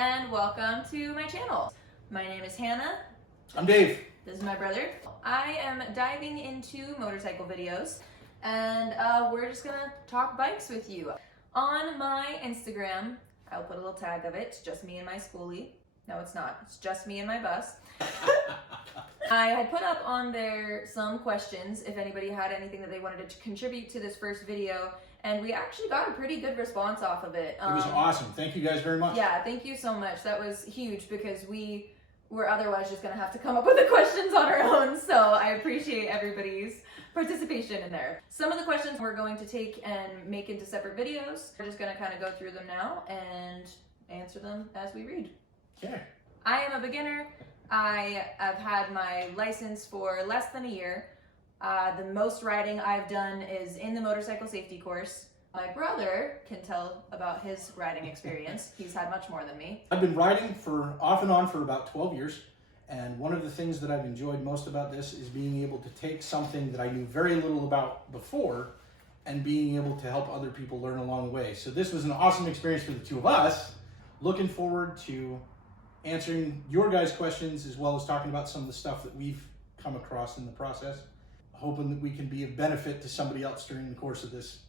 and welcome to my channel. My name is Hannah. I'm Dave. This is my brother. I am diving into motorcycle videos, and we're just gonna talk bikes with you. On my Instagram, I'll put a little tag of it. It's just me and my schoolie. No, it's not. It's just me and my bus. I had put up on there some questions if anybody had anything that they wanted to contribute to this first video, and we actually got a pretty good response off of it. It was awesome. Thank you guys very much. Yeah, thank you so much. That was huge because we were otherwise just going to have to come up with the questions on our own, so I appreciate everybody's participation in there. Some of the questions we're going to take and make into separate videos. We're just going to kind of go through them now and answer them as we read. Okay. I am a beginner. I have had my license for less than a year. The most riding I've done is in the motorcycle safety course. My brother can tell about his riding experience. He's had much more than me. I've been riding for off and on for about 12 years. And one of the things that I've enjoyed most about this is being able to take something that I knew very little about before and being able to help other people learn along the way. So this was an awesome experience for the two of us. Looking forward to answering your guys' questions as well as talking about some of the stuff that we've come across in the process. Hoping that we can be of benefit to somebody else during the course of this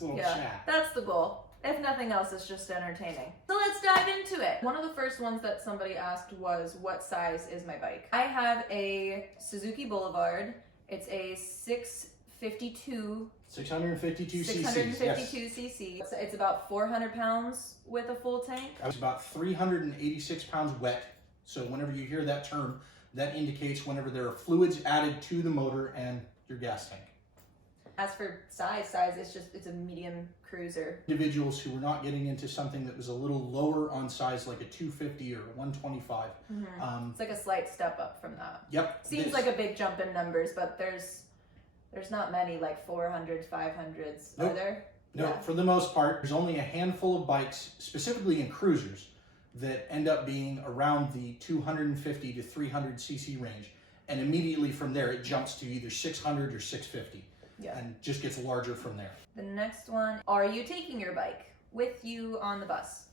little chat. That's the goal. If nothing else, it's just entertaining. So let's dive into it. One of the first ones that somebody asked was, what size is my bike? I have a Suzuki Boulevard. It's a 652 cc. It's about 400 pounds with a full tank. I was about 386 pounds wet. So whenever you hear that term, that indicates whenever there are fluids added to the motor and your gas tank. As for size, it's a medium cruiser. Individuals who were not getting into something that was a little lower on size, like a 250 or a 125. It's like a slight step up from that. Yep. Seems like a big jump in numbers, but there's not many like 400s, 500s, nope. Are there? No, Yeah. For the most part, there's only a handful of bikes, specifically in cruisers, that end up being around the 250 to 300 cc range. And immediately from there, it jumps to either 600 or 650. Yeah. And just gets larger from there. The next one, are you taking your bike with you on the bus?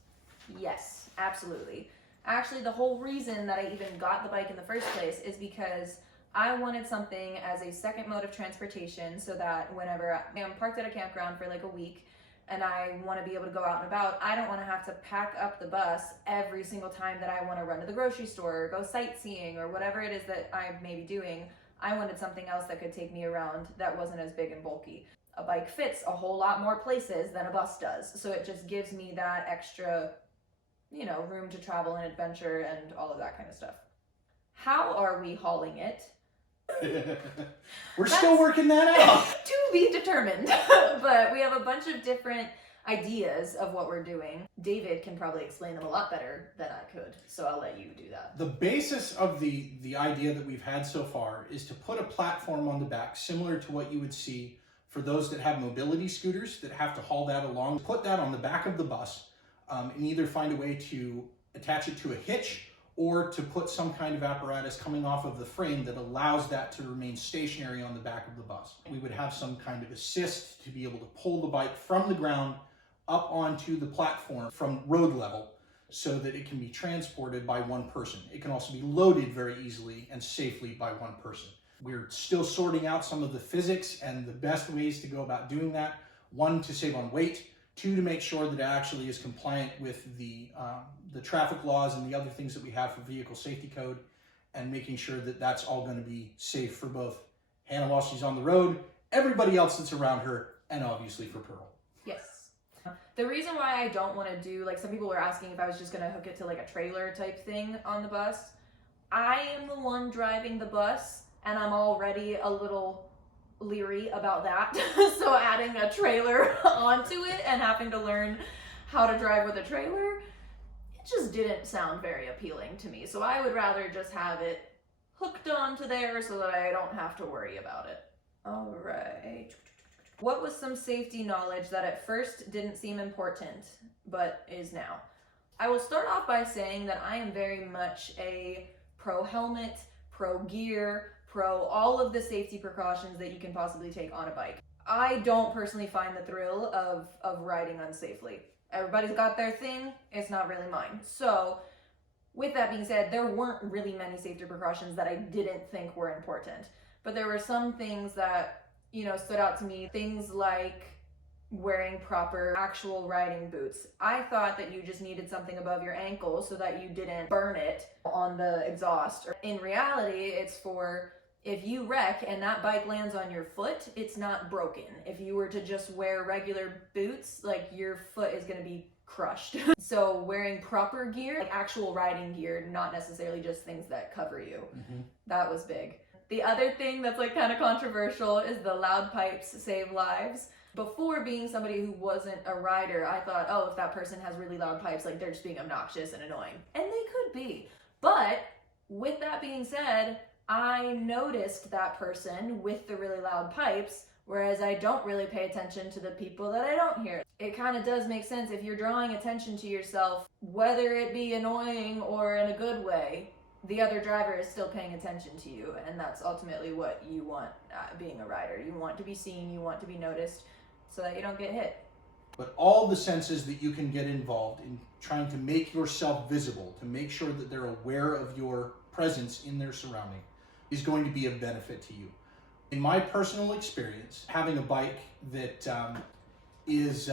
Yes, absolutely. Actually, the whole reason that I even got the bike in the first place is because I wanted something as a second mode of transportation so that whenever I'm parked at a campground for like a week and I want to be able to go out and about, I don't want to have to pack up the bus every single time that I want to run to the grocery store or go sightseeing or whatever it is that I may be doing. I wanted something else that could take me around that wasn't as big and bulky. A bike fits a whole lot more places than a bus does, so it just gives me that extra, room to travel and adventure and all of that kind of stuff. How are we hauling it? We're still working that out. To be determined, but we have a bunch of different ideas of what we're doing. David can probably explain them a lot better than I could, so I'll let you do that. The basis of the idea that we've had so far is to put a platform on the back similar to what you would see for those that have mobility scooters that have to haul that along. Put that on the back of the bus and either find a way to attach it to a hitch or to put some kind of apparatus coming off of the frame that allows that to remain stationary on the back of the bus. We would have some kind of assist to be able to pull the bike from the ground up onto the platform from road level so that it can be transported by one person. It can also be loaded very easily and safely by one person. We're still sorting out some of the physics and the best ways to go about doing that. One, to save on weight. Two, to make sure that it actually is compliant with the traffic laws and the other things that we have for vehicle safety code, and making sure that that's all going to be safe for both Hannah while she's on the road, everybody else that's around her, and obviously for Pearl. Yes. The reason why I don't want to do, like some people were asking if I was just going to hook it to like a trailer type thing on the bus. I am the one driving the bus and I'm already a little leery about that. So adding a trailer onto it and having to learn how to drive with a trailer, it just didn't sound very appealing to me. So I would rather just have it hooked onto there so that I don't have to worry about it. All right. What was some safety knowledge that at first didn't seem important, but is now? I will start off by saying that I am very much a pro helmet, pro gear, pro all of the safety precautions that you can possibly take on a bike. I don't personally find the thrill of riding unsafely. everybody's got their thing, it's not really mine. So with that being said, there weren't really many safety precautions that I didn't think were important. But there were some things that, stood out to me. Things like wearing proper actual riding boots. I thought that you just needed something above your ankle so that you didn't burn it on the exhaust. In reality, it's for if you wreck and that bike lands on your foot, it's not broken. If you were to just wear regular boots, like your foot is going to be crushed. So wearing proper gear, like actual riding gear, not necessarily just things that cover you. That was big. The other thing that's like kind of controversial is the loud pipes save lives. Before, being somebody who wasn't a rider, I thought, oh, if that person has really loud pipes, like they're just being obnoxious and annoying. And they could be. But with that being said, I noticed that person with the really loud pipes, whereas I don't really pay attention to the people that I don't hear. It kind of does make sense if you're drawing attention to yourself, whether it be annoying or in a good way, the other driver is still paying attention to you, and that's ultimately what you want being a rider. You want to be seen, you want to be noticed, so that you don't get hit. But all the senses that you can get involved in trying to make yourself visible, to make sure that they're aware of your presence in their surrounding, is going to be of benefit to you. In my personal experience, having a bike that is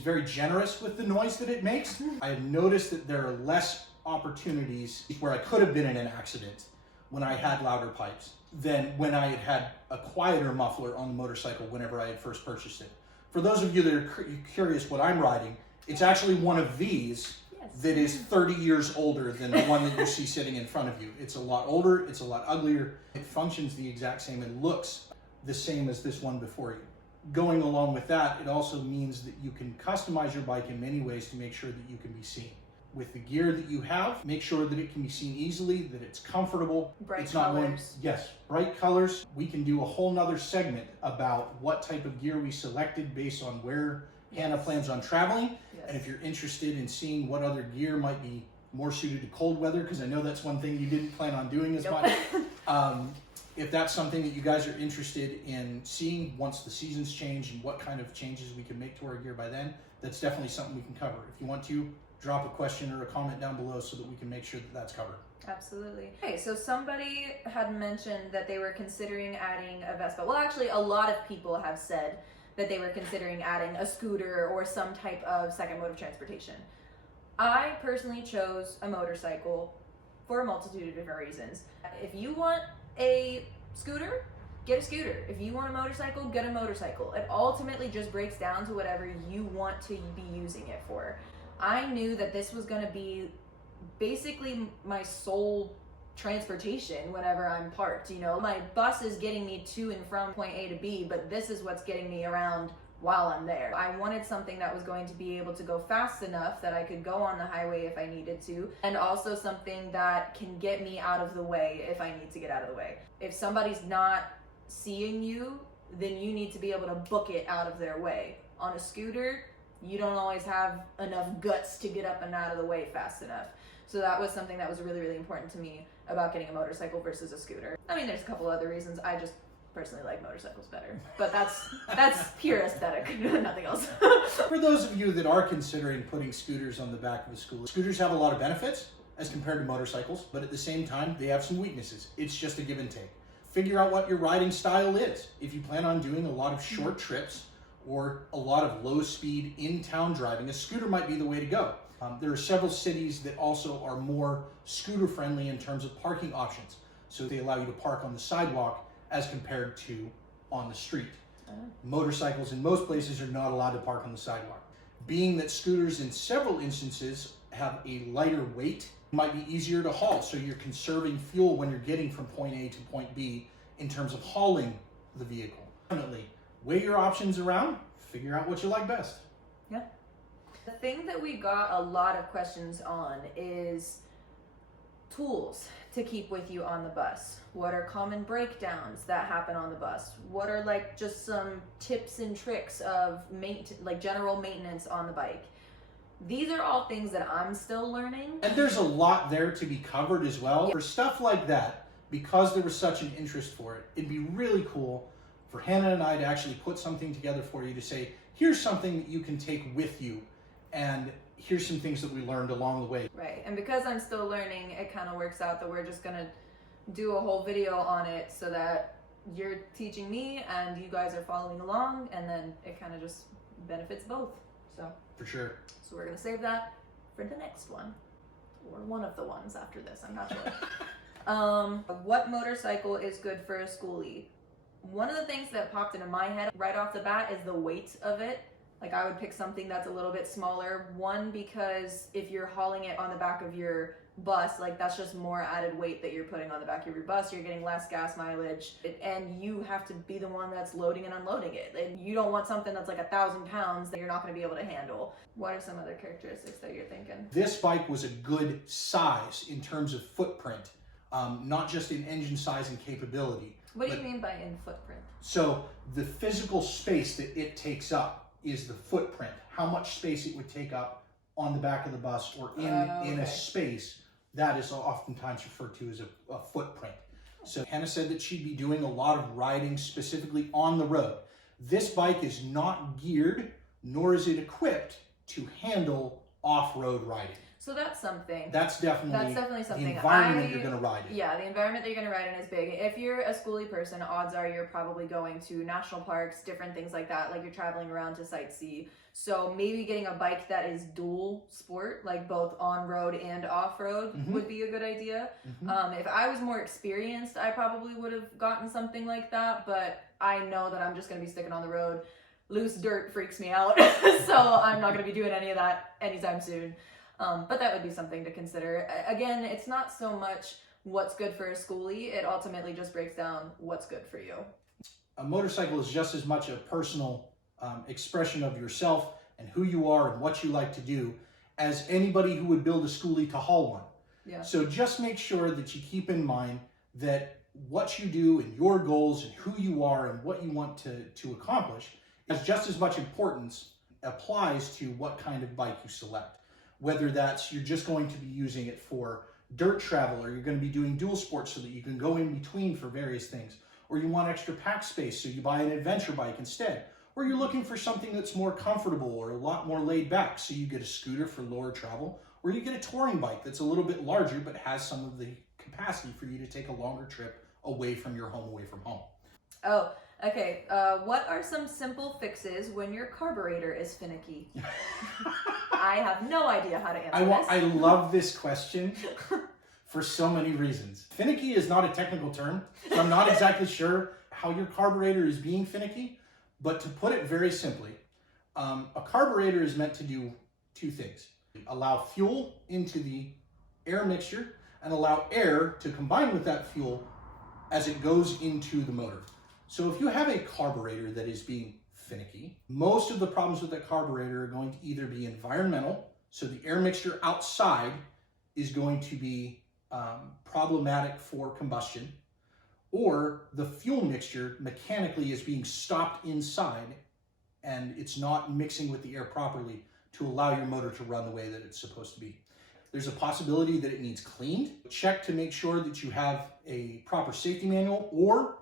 very generous with the noise that it makes, I have noticed that there are less opportunities where I could have been in an accident when I had louder pipes than when I had a quieter muffler on the motorcycle whenever I had first purchased it. For those of you that are curious what I'm riding, it's actually one of these that is 30 years older than the one that you see sitting in front of you. It's a lot older, it's a lot uglier, it functions the exact same and looks the same as this one before you. Going along with that, it also means that you can customize your bike in many ways to make sure that you can be seen. With the gear that you have, make sure that it can be seen easily, that it's comfortable. Bright it's not colors. Yes, bright colors. We can do a whole nother segment about what type of gear we selected based on where Hannah plans on traveling. Yes. And if you're interested in seeing what other gear might be more suited to cold weather, because I know that's one thing you didn't plan on doing as much. If that's something that you guys are interested in seeing once the seasons change and what kind of changes we can make to our gear by then, that's definitely something we can cover. If you want to, drop a question or a comment down below so that we can make sure that that's covered. Absolutely. Okay, so somebody had mentioned that they were considering adding a Vespa. Well, actually, a lot of people have said that they were considering adding a scooter or some type of second mode of transportation. I personally chose a motorcycle for a multitude of different reasons. If you want a scooter, get a scooter. If you want a motorcycle, get a motorcycle. It ultimately just breaks down to whatever you want to be using it for. I knew that this was going to be basically my sole transportation whenever I'm parked. My bus is getting me to and from point A to B, but this is what's getting me around while I'm there. I wanted something that was going to be able to go fast enough that I could go on the highway if I needed to, and also something that can get me out of the way if I need to get out of the way. If somebody's not seeing you, then you need to be able to book it out of their way. On a scooter, you don't always have enough guts to get up and out of the way fast enough. So that was something that was really, really important to me about getting a motorcycle versus a scooter. I mean, there's a couple other reasons. I just personally like motorcycles better, but that's pure aesthetic, nothing else. For those of you that are considering putting scooters on the back of a scooter, scooters have a lot of benefits as compared to motorcycles, but at the same time, they have some weaknesses. It's just a give and take. Figure out what your riding style is. If you plan on doing a lot of short trips, or a lot of low speed in-town driving, a scooter might be the way to go. There are several cities that also are more scooter friendly in terms of parking options. So they allow you to park on the sidewalk as compared to on the street. Motorcycles in most places are not allowed to park on the sidewalk. Being that scooters in several instances have a lighter weight, it might be easier to haul. So you're conserving fuel when you're getting from point A to point B in terms of hauling the vehicle. Definitely. Weigh your options around, figure out what you like best. Yeah. The thing that we got a lot of questions on is tools to keep with you on the bus. What are common breakdowns that happen on the bus? What are like just some tips and tricks of general maintenance on the bike? These are all things that I'm still learning. And there's a lot there to be covered as well. For stuff like that, because there was such an interest for it, it'd be really cool for Hannah and I to actually put something together for you to say, here's something that you can take with you and here's some things that we learned along the way. Right, and because I'm still learning, it kind of works out that we're just gonna do a whole video on it so that you're teaching me and you guys are following along, and then it kind of just benefits both. So For sure. So we're gonna save that for the next one, or one of the ones after this. I'm not sure. What motorcycle is good for a schoolie? One of the things that popped into my head right off the bat is the weight of it. Like, I would pick something that's a little bit smaller. One, because if you're hauling it on the back of your bus, like, that's just more added weight that you're putting on the back of your bus. You're getting less gas mileage, and you have to be the one that's loading and unloading it. And you don't want something that's like 1,000 pounds that you're not going to be able to handle. What are some other characteristics that you're thinking? This bike was a good size in terms of footprint, not just in engine size and capability. What do you mean by in footprint? So the physical space that it takes up is the footprint. How much space it would take up on the back of the bus or in a space that is oftentimes referred to as a footprint. So Hannah said that she'd be doing a lot of riding specifically on the road. This bike is not geared, nor is it equipped to handle off-road riding. So that's something. That's definitely something. The environment you're going to ride in. Yeah, the environment that you're going to ride in is big. If you're a schoolie person, odds are you're probably going to national parks, different things like that, like you're traveling around to sightsee. So maybe getting a bike that is dual sport, like both on-road and off-road, would be a good idea. If I was more experienced, I probably would have gotten something like that, but I know that I'm just going to be sticking on the road. Loose dirt freaks me out, so I'm not going to be doing any of that anytime soon. But that would be something to consider. Again, it's not so much what's good for a schoolie, it ultimately just breaks down what's good for you. A motorcycle is just as much a personal expression of yourself and who you are and what you like to do as anybody who would build a schoolie to haul one. Yeah. So just make sure that you keep in mind that what you do and your goals and who you are and what you want to accomplish has just as much importance applies to what kind of bike you select. Whether that's you're just going to be using it for dirt travel, or you're going to be doing dual sports so that you can go in between for various things, or you want extra pack space so you buy an adventure bike instead, or you're looking for something that's more comfortable or a lot more laid back so you get a scooter for lower travel, or you get a touring bike that's a little bit larger but has some of the capacity for you to take a longer trip away from your home, away from home. Oh, okay. What are some simple fixes when your carburetor is finicky? I have no idea how to answer this. I love this question for so many reasons. Finicky is not a technical term, so I'm not exactly sure how your carburetor is being finicky, but to put it very simply, a carburetor is meant to do two things. Allow fuel into the air mixture and allow air to combine with that fuel as it goes into the motor. So if you have a carburetor that is being finicky, most of the problems with that carburetor are going to either be environmental, so the air mixture outside is going to be problematic for combustion, or the fuel mixture mechanically is being stopped inside and it's not mixing with the air properly to allow your motor to run the way that it's supposed to be. There's a possibility that it needs cleaned. Check to make sure that you have a proper safety manual or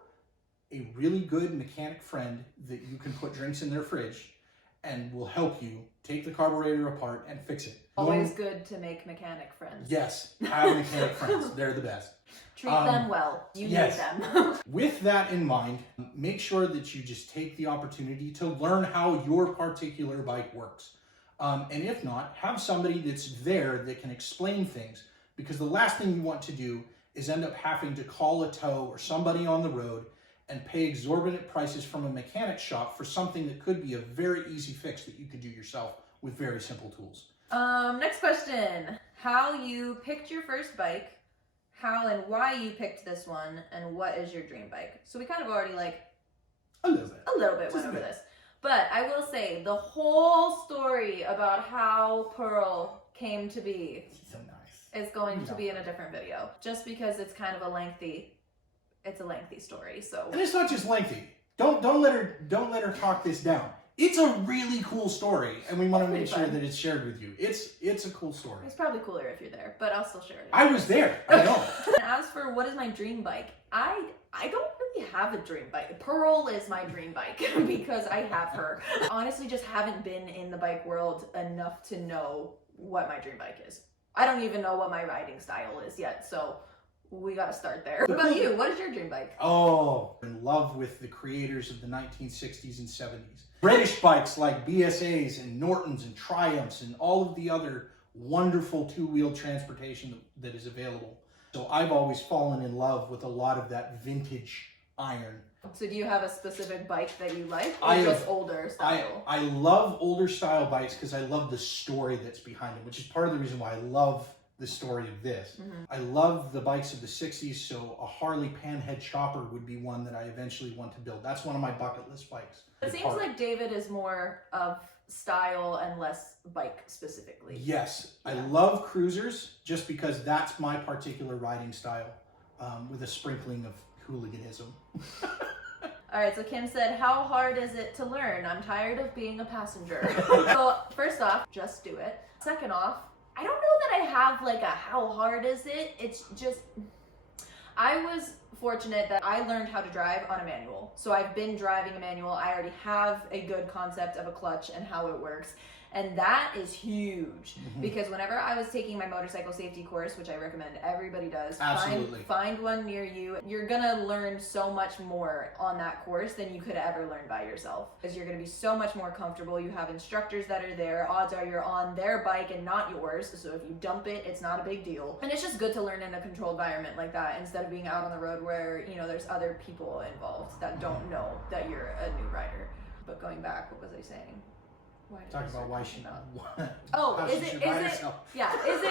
a really good mechanic friend that you can put drinks in their fridge and will help you take the carburetor apart and fix it. Always good to make mechanic friends. Yes, have mechanic friends. They're the best. Treat them well. You need them. With that in mind, make sure that you just take the opportunity to learn how your particular bike works. And if not, have somebody that's there that can explain things, because the last thing you want to do is end up having to call a tow or somebody on the road and pay exorbitant prices from a mechanic shop for something that could be a very easy fix that you could do yourself with very simple tools. Next question. How you picked your first bike, how and why you picked this one, and what is your dream bike? So we kind of already A little bit went over this. But I will say the whole story about how Pearl came to be So nice. is going to be in a different video. Just because it's kind of a lengthy story. So And it's not just lengthy. Don't let her talk this down. It's a really cool story, and we want to make sure that it's shared with you. It's a cool story. It's probably cooler if you're there, but I'll still share it. I was there. I know. As for what is my dream bike, I don't really really have a dream bike. Pearl is my dream bike because I have her. Honestly, just haven't been in the bike world enough to know what my dream bike is. I don't even know what my riding style is yet, so we gotta start there. What about you? What is your dream bike? Oh, in love with the creators of the 1960s and 70s. British bikes like BSAs and Nortons and Triumphs and all of the other wonderful two-wheel transportation that is available. So I've always fallen in love with a lot of that vintage iron. So do you have a specific bike that you like, or just older style? I love older style bikes because I love the story that's behind them, which is part of the reason why I love the story of this. I love the bikes of the 60s, so a Harley Panhead Chopper would be one that I eventually want to build. That's one of my bucket list bikes. It seems like David is more of style and less bike specifically. Yes, I love cruisers just because that's my particular riding style, with a sprinkling of hooliganism. All right, so Kim said, how hard is it to learn? I'm tired of being a passenger. So first off, just do it. Second off, I don't know that I have like a how hard is it. It's just, I was fortunate that I learned how to drive on a manual. So I've been driving a manual. I already have a good concept of a clutch and how it works. And that is huge because whenever I was taking my motorcycle safety course, which I recommend everybody does, find one near you. You're gonna learn so much more on that course than you could ever learn by yourself, because you're gonna be so much more comfortable. You have instructors that are there. Odds are you're on their bike and not yours, so if you dump it, it's not a big deal. And it's just good to learn in a controlled environment like that instead of being out on the road where, you know, there's other people involved that don't know that you're a new rider. But going back, what was I saying? Talk about why she is it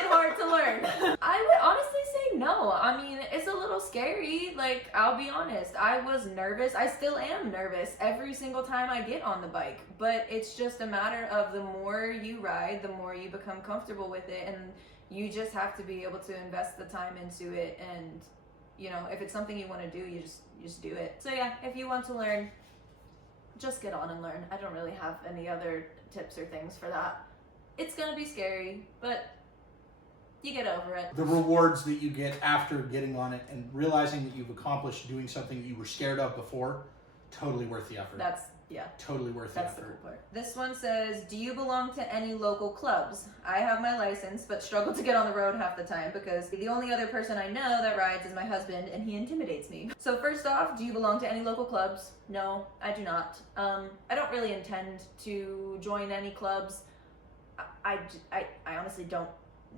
hard to learn? I would honestly say no. I mean, it's a little scary. Like, I'll be honest, I was nervous. I still am nervous every single time I get on the bike, but it's just a matter of the more you ride, the more you become comfortable with it, and you just have to be able to invest the time into it. And, you know, if it's something you want to do, you just do it. So yeah, if you want to learn, just get on and learn. I don't really have any other tips or things for that. It's gonna be scary, but you get over it. The rewards that you get after getting on it and realizing that you've accomplished doing something that you were scared of before, totally worth the effort. Totally worth the effort. That's the cool part. This one says, do you belong to any local clubs? I have my license, but struggle to get on the road half the time because the only other person I know that rides is my husband, and he intimidates me. So first off, do you belong to any local clubs? No, I do not. I don't really intend to join any clubs. I honestly don't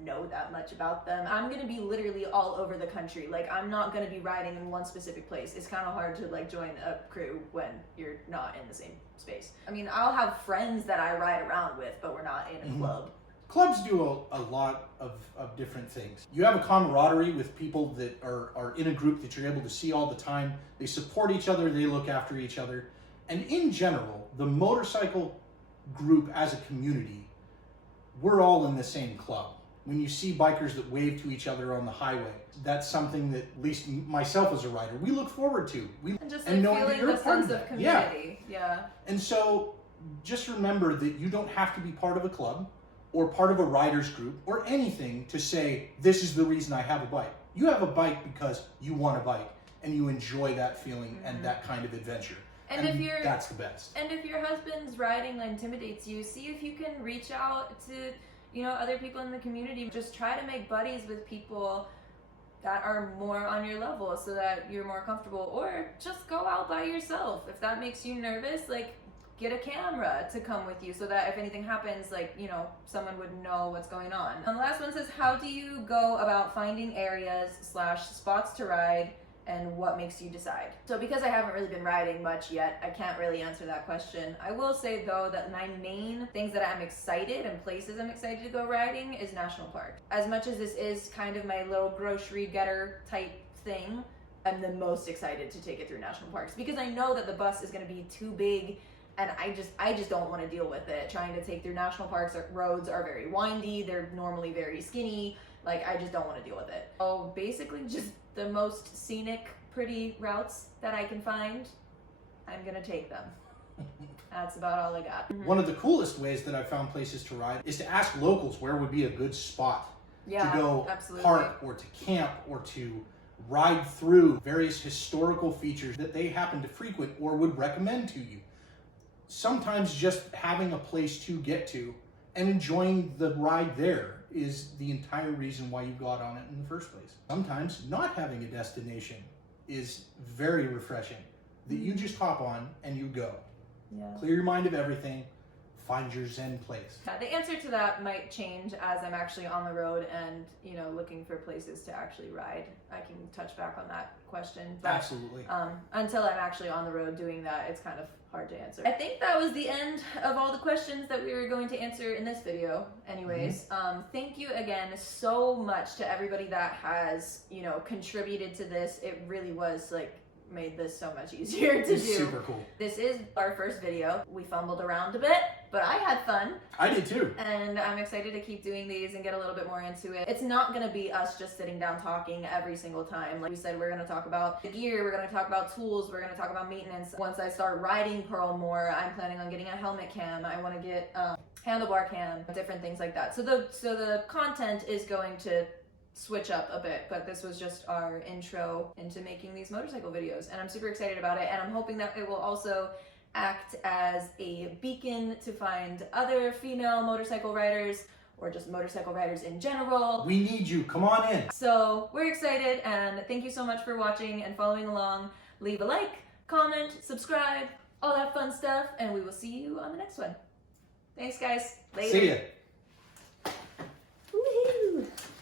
know that much about them. I'm gonna be literally all over the country. Like, I'm not gonna be riding in one specific place. It's kind of hard to like join a crew when you're not in the same space. I mean, I'll have friends that I ride around with, but we're not in a club. Clubs do a lot of different things. You have a camaraderie with people that are in a group that you're able to see all the time. They support each other, they look after each other. And in general, the motorcycle group as a community, we're all in the same club. When you see bikers that wave to each other on the highway, that's something that, at least myself as a rider, we look forward to. And just like feeling the sense of community. Yeah. And so just remember that you don't have to be part of a club or part of a rider's group or anything to say, this is the reason I have a bike. You have a bike because you want a bike and you enjoy that feeling and that kind of adventure. And that's the best. And if your husband's riding intimidates you, see if you can reach out to, you know, other people in the community. Just try to make buddies with people that are more on your level so that you're more comfortable, or just go out by yourself. If that makes you nervous, like, get a camera to come with you so that if anything happens, like, you know, someone would know what's going on. And the last one says, how do you go about finding areas / spots to ride, and what makes you decide? So because I haven't really been riding much yet, I can't really answer that question. I will say though that my main things that I'm excited and places I'm excited to go riding is national park. As much as this is kind of my little grocery getter type thing, I'm the most excited to take it through national parks because I know that the bus is going to be too big, and I just don't want to deal with it. Trying to take through national parks, roads are very windy, they're normally very skinny. Like, I just don't want to deal with it. So basically just the most scenic, pretty routes that I can find, I'm gonna take them. That's about all I got. One of the coolest ways that I've found places to ride is to ask locals where would be a good spot to go park or to camp or to ride through various historical features that they happen to frequent or would recommend to you. Sometimes just having a place to get to and enjoying the ride there is the entire reason why you got on it in the first place. Sometimes not having a destination is very refreshing, that you just hop on and you go. Yeah. Clear your mind of everything, find your zen place. The answer to that might change as I'm actually on the road and, you know, looking for places to actually ride. I can touch back on that question. But, Absolutely. Until I'm actually on the road doing that, it's kind of hard to answer. I think that was the end of all the questions that we were going to answer in this video. Anyways, thank you again so much to everybody that has, you know, contributed to this. It really was like made this so much easier to do. Super cool. This is our first video. We fumbled around a bit, but I had fun. I did too. And I'm excited to keep doing these and get a little bit more into it. It's not gonna be us just sitting down talking every single time. Like we said, we're gonna talk about the gear, we're gonna talk about tools, we're gonna talk about maintenance. Once I start riding Pearl more, I'm planning on getting a helmet cam. I wanna get handlebar cam, different things like that. So the content is going to switch up a bit, but this was just our intro into making these motorcycle videos, and I'm super excited about it, and I'm hoping that it will also act as a beacon to find other female motorcycle riders or just motorcycle riders in general. We need you, come on in. So we're excited, and thank you so much for watching and following along. Leave a like, comment, subscribe, all that fun stuff, and we will see you on the next one. Thanks guys, later. See ya.